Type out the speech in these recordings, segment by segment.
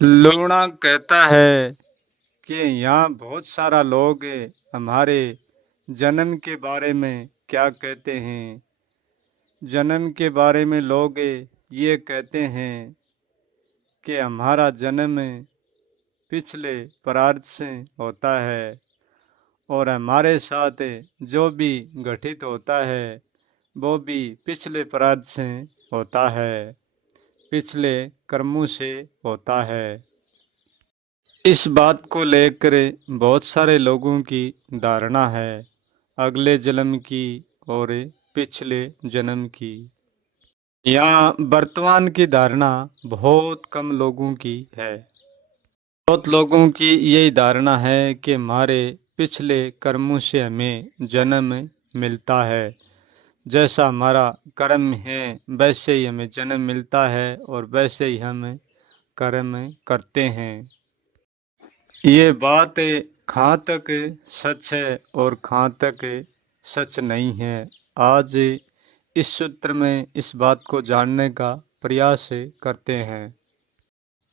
लूणा कहता है कि यहाँ बहुत सारा लोग हमारे जन्म के बारे में क्या कहते हैं। जन्म के बारे में लोग ये कहते हैं कि हमारा जन्म पिछले प्रारब्ध से होता है और हमारे साथ जो भी घटित होता है वो भी पिछले प्रारब्ध से होता है, पिछले कर्मों से होता है। इस बात को लेकर बहुत सारे लोगों की धारणा है, अगले जन्म की और पिछले जन्म की। यहाँ वर्तमान की धारणा बहुत कम लोगों की है। बहुत लोगों की यही धारणा है कि हमारे पिछले कर्मों से हमें जन्म मिलता है। जैसा हमारा कर्म है वैसे ही हमें जन्म मिलता है और वैसे ही हम कर्म करते हैं। ये बात कहाँ तक सच है और कहाँ तक सच नहीं है, आज इस सूत्र में इस बात को जानने का प्रयास करते हैं।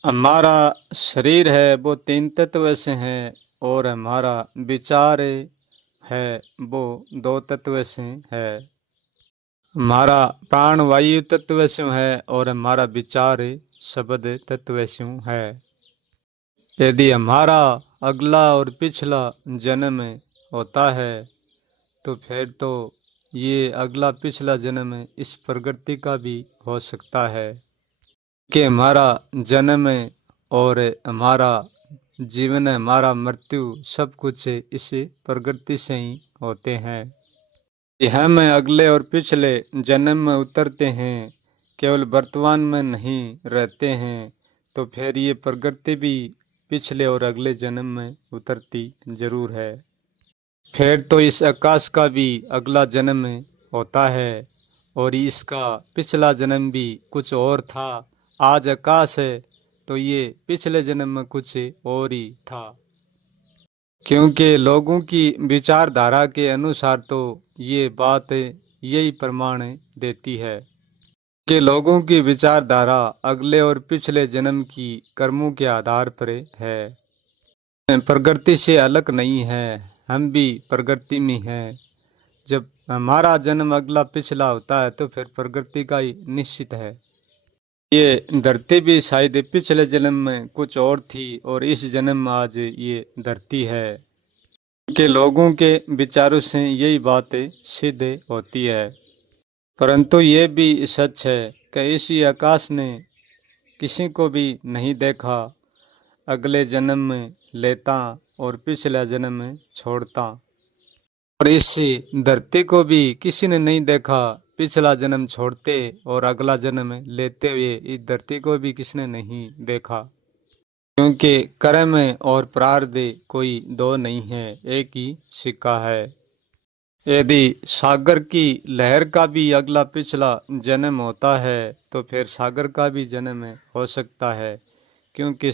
हमारा शरीर है वो 3 तत्व से है और हमारा विचार है वो 2 तत्व से है। हमारा प्राण वायु तत्व से है और हमारा विचार शब्द तत्व से है। यदि हमारा अगला और पिछला जन्म होता है तो फिर तो ये अगला पिछला जन्म इस प्रकृति का भी हो सकता है कि हमारा जन्म और हमारा जीवन, हमारा मृत्यु सब कुछ इस प्रकृति से ही होते हैं। हम अगले और पिछले जन्म में उतरते हैं, केवल वर्तमान में नहीं रहते हैं, तो फिर ये प्रकृति भी पिछले और अगले जन्म में उतरती जरूर है। फिर तो इस आकाश का भी अगला जन्म होता है और इसका पिछला जन्म भी कुछ और था। आज आकाश है तो ये पिछले जन्म में कुछ और ही था, क्योंकि लोगों की विचारधारा के अनुसार तो ये बात यही प्रमाण देती है कि लोगों की विचारधारा अगले और पिछले जन्म की कर्मों के आधार पर है, प्रकृति से अलग नहीं है। हम भी प्रकृति में हैं। जब हमारा जन्म अगला पिछला होता है तो फिर प्रकृति का ही निश्चित है। ये धरती भी शायद पिछले जन्म में कुछ और थी और इस जन्म में आज ये धरती है, कि लोगों के विचारों से यही बातें सिद्ध होती है। परंतु ये भी सच है कि इसी आकाश ने किसी को भी नहीं देखा, अगले जन्म में लेता और पिछला जन्म में छोड़ता। और इस धरती को भी किसी ने नहीं देखा, पिछला जन्म छोड़ते और अगला जन्म लेते हुए इस धरती को भी किसी ने नहीं देखा, क्योंकि कर्म और प्रारब्ध कोई दो नहीं है, एक ही सिक्का है। यदि सागर की लहर का भी अगला पिछला जन्म होता है तो फिर सागर का भी जन्म हो सकता है, क्योंकि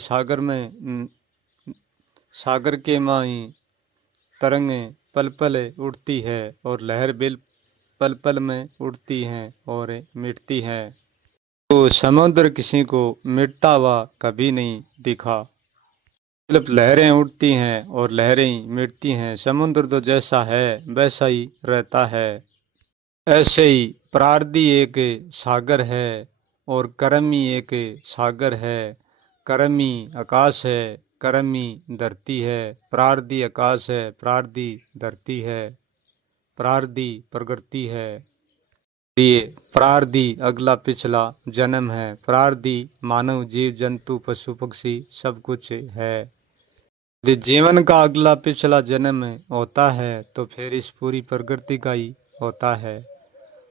सागर के माँ ही तरंगें पल पल उठती है और लहर बिल पल पल में उठती हैं और मिटती हैं। तो समुद्र किसी को मिटता हुआ कभी नहीं दिखा। मतलब लहरें उठती हैं और लहरें ही मिटती हैं, समुद्र तो जैसा है वैसा ही रहता है। ऐसे ही प्रारब्ध एक सागर है और कर्म ही एक सागर है। कर्म ही आकाश है, कर्म ही धरती है। प्रारब्ध आकाश है, प्रारब्ध धरती है, प्रारब्ध प्रकृति है। ये प्रारब्ध अगला पिछला जन्म है। प्रारब्ध मानव जीव जंतु पशु पक्षी सब कुछ है। यदि जीवन का अगला पिछला जन्म होता है तो फिर इस पूरी प्रकृति का ही होता है,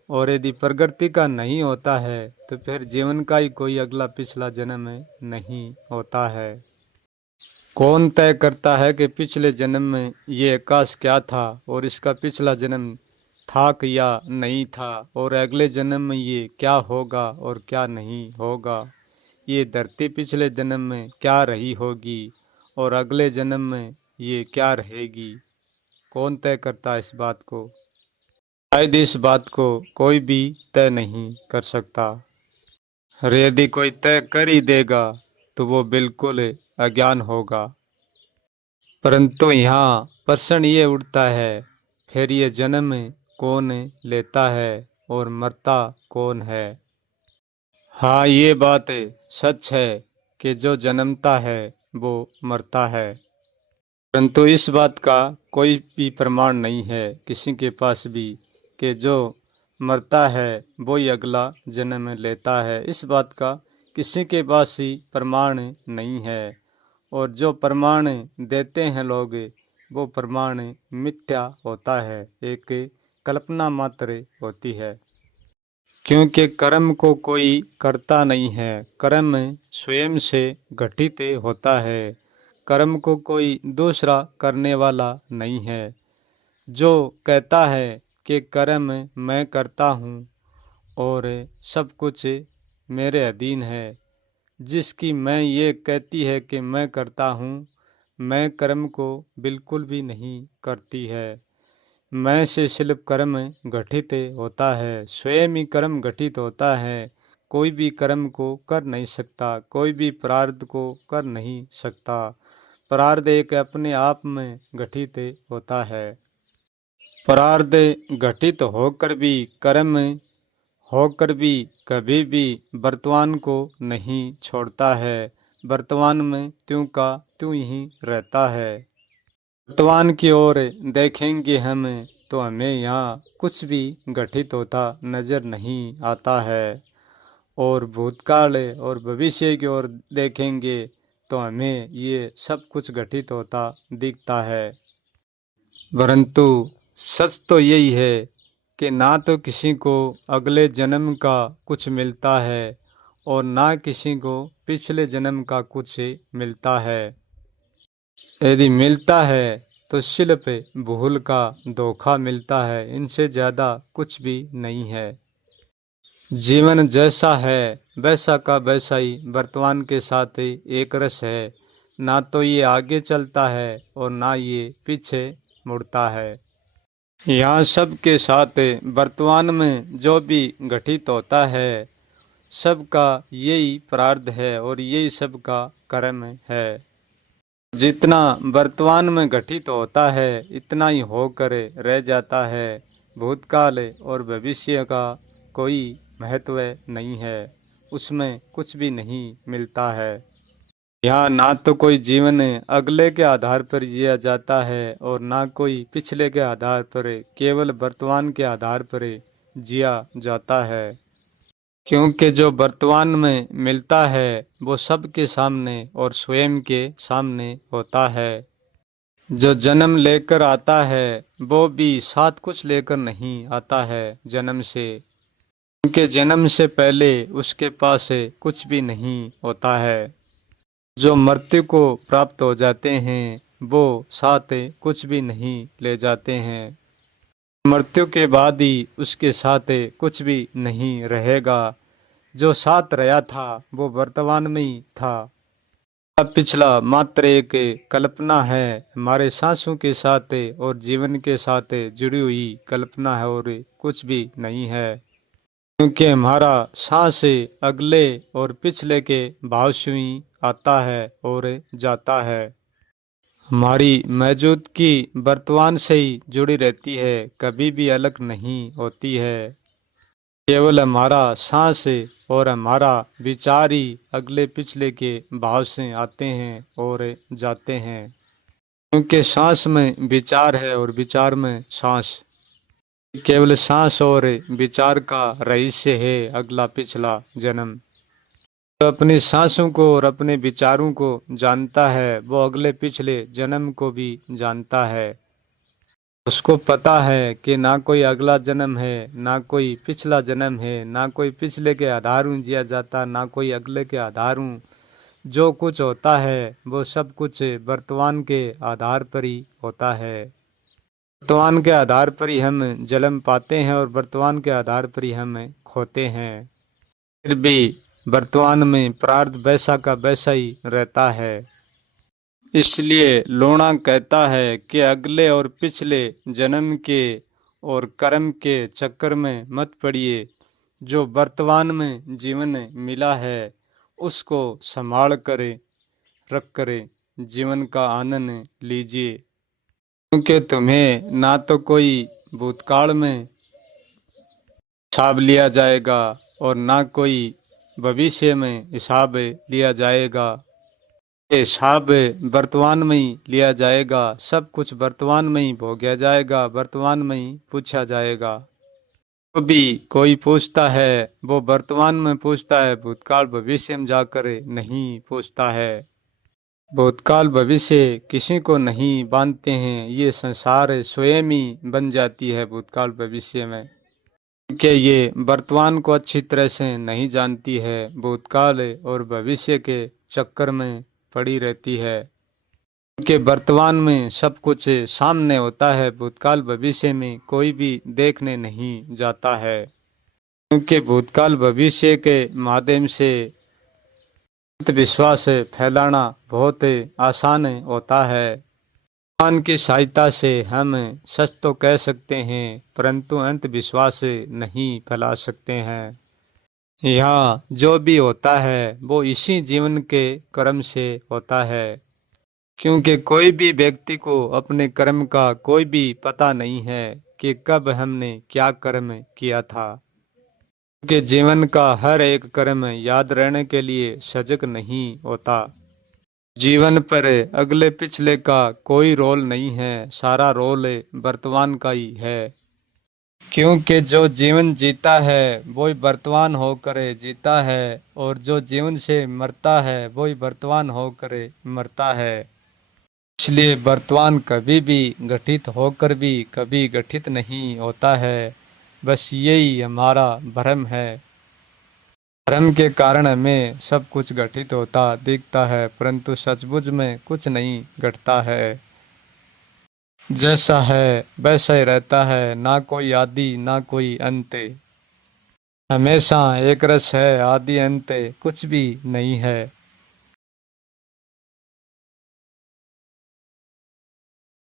और यदि प्रकृति का नहीं होता है तो फिर जीवन का ही कोई अगला पिछला जन्म नहीं होता है। कौन तय करता है कि पिछले जन्म में ये आकाश क्या था और इसका पिछला जन्म था कि या नहीं था, और अगले जन्म में ये क्या होगा और क्या नहीं होगा। ये धरती पिछले जन्म में क्या रही होगी और अगले जन्म में ये क्या रहेगी, कौन तय करता है इस बात को? शायद इस बात को कोई भी तय नहीं कर सकता। और यदि कोई तय कर ही देगा तो वो बिल्कुल अज्ञान होगा। परंतु यहाँ प्रश्न ये उठता है, फिर ये जन्म कौन लेता है और मरता कौन है? हाँ, ये बात सच है कि जो जन्मता है वो मरता है, परंतु इस बात का कोई भी प्रमाण नहीं है किसी के पास भी कि जो मरता है वो ही अगला जन्म लेता है। इस बात का किसी के पास ही प्रमाण नहीं है, और जो प्रमाण देते हैं लोग वो प्रमाण मिथ्या होता है, एक कल्पना मात्र होती है। क्योंकि कर्म को कोई करता नहीं है, कर्म स्वयं से घटित होता है, कर्म को कोई दूसरा करने वाला नहीं है। जो कहता है कि कर्म मैं करता हूँ और सब कुछ मेरे अधीन है, जिसकी मैं ये कहती है कि मैं करता हूँ, मैं कर्म को बिल्कुल भी नहीं करती है। मैं से सिर्फ कर्म गठित होता है, स्वयं ही कर्म गठित होता है। कोई भी कर्म को कर नहीं सकता, कोई भी प्रारब्ध को कर नहीं सकता। प्रारब्ध एक अपने आप में गठित होता है। प्रारब्ध गठित होकर भी, कर्म होकर भी कभी भी वर्तमान को नहीं छोड़ता है, वर्तमान में त्यों का त्यों ही रहता है। वर्तमान की ओर देखेंगे हम तो हमें यहाँ कुछ भी घटित होता नजर नहीं आता है, और भूतकाल और भविष्य की ओर देखेंगे तो हमें ये सब कुछ घटित होता दिखता है। परंतु सच तो यही है कि ना तो किसी को अगले जन्म का कुछ मिलता है और ना किसी को पिछले जन्म का कुछ मिलता है। यदि मिलता है तो सिर्फ भूल का धोखा मिलता है, इनसे ज़्यादा कुछ भी नहीं है। जीवन जैसा है वैसा का वैसा ही वर्तमान के साथ एक रस है, ना तो ये आगे चलता है और ना ये पीछे मुड़ता है। यहाँ सब के साथ वर्तमान में जो भी घटित होता है सबका यही प्रारब्ध है और यही सबका कर्म है। जितना वर्तमान में घटित होता है इतना ही होकर रह जाता है। भूतकाल और भविष्य का कोई महत्व नहीं है, उसमें कुछ भी नहीं मिलता है। यहाँ ना तो कोई जीवन अगले के आधार पर जिया जाता है और ना कोई पिछले के आधार पर, केवल वर्तमान के आधार पर जिया जाता है। क्योंकि जो वर्तमान में मिलता है वो सबके सामने और स्वयं के सामने होता है। जो जन्म लेकर आता है वो भी साथ कुछ लेकर नहीं आता है जन्म से, क्योंकि जन्म से पहले उसके पास कुछ भी नहीं होता है। जो मृत्यु को प्राप्त हो जाते हैं वो साथ कुछ भी नहीं ले जाते हैं। मृत्यु के बाद ही उसके साथ कुछ भी नहीं रहेगा। जो साथ रहा था वो वर्तमान में ही था। अब पिछला मात्र एक कल्पना है, हमारे सांसों के साथ और जीवन के साथ जुड़ी हुई कल्पना है और कुछ भी नहीं है। क्योंकि हमारा सांस अगले और पिछले के भाव से ही आता है और जाता है। हमारी मौजूदगी वर्तमान से ही जुड़ी रहती है, कभी भी अलग नहीं होती है। केवल हमारा सांस और हमारा विचार ही अगले पिछले के भाव से आते हैं और जाते हैं। क्योंकि सांस में विचार है और विचार में सांस, केवल सांस और विचार का रहस्य है अगला पिछला जन्म। तो अपनी सांसों को और अपने विचारों को जानता है वो अगले पिछले जन्म को भी जानता है। उसको पता है कि ना कोई अगला जन्म है, ना कोई पिछला जन्म है, ना कोई पिछले के आधारों जिया जाता, ना कोई अगले के आधारों। जो कुछ होता है वो सब कुछ वर्तमान के आधार पर ही होता है। वर्तमान के आधार पर ही हम जन्म पाते हैं और वर्तमान के आधार पर ही हम खोते हैं। फिर भी वर्तमान में प्रारब्ध वैसा का वैसा ही रहता है। इसलिए लोणा कहता है कि अगले और पिछले जन्म के और कर्म के चक्कर में मत पड़िए। जो वर्तमान में जीवन मिला है उसको संभाल कर रख कर जीवन का आनंद लीजिए, क्योंकि तुम्हें ना तो कोई भूतकाल में हिसाब लिया जाएगा और ना कोई भविष्य में हिसाब लिया जाएगा। ये हिसाब वर्तमान में ही लिया जाएगा, सब कुछ वर्तमान में ही भोगा जाएगा, वर्तमान में ही पूछा जाएगा। जो भी कोई पूछता है वो वर्तमान में पूछता है, भूतकाल भविष्य में जाकर नहीं पूछता है। भूतकाल भविष्य किसी को नहीं बांधते हैं, ये संसार स्वयं ही बन जाती है भूतकाल भविष्य में, क्योंकि ये वर्तमान को अच्छी तरह से नहीं जानती है, भूतकाल और भविष्य के चक्कर में पड़ी रहती है। क्योंकि वर्तमान में सब कुछ सामने होता है, भूतकाल भविष्य में कोई भी देखने नहीं जाता है, क्योंकि भूतकाल भविष्य के माध्यम से अंधविश्वास फैलाना बहुत आसान होता है। भगवान की सहायता से हम सच तो कह सकते हैं, परंतु अंधविश्वास नहीं फैला सकते हैं। यहाँ जो भी होता है वो इसी जीवन के कर्म से होता है, क्योंकि कोई भी व्यक्ति को अपने कर्म का कोई भी पता नहीं है कि कब हमने क्या कर्म किया था, क्योंकि जीवन का हर एक कर्म याद रहने के लिए सजग नहीं होता। जीवन पर अगले पिछले का कोई रोल नहीं है, सारा रोल वर्तमान का ही है, क्योंकि जो जीवन जीता है वही वर्तमान होकर जीता है, और जो जीवन से मरता है वही वर्तमान होकर मरता है। इसलिए वर्तमान कभी भी घटित होकर भी कभी घटित नहीं होता है, बस यही हमारा भ्रम है। भ्रम के कारण हमें सब कुछ घटित होता दिखता है, परंतु सचमुच में कुछ नहीं घटता है। जैसा है वैसा ही रहता है, ना कोई आदि ना कोई अंत, हमेशा एक रस है, आदि अंत कुछ भी नहीं है।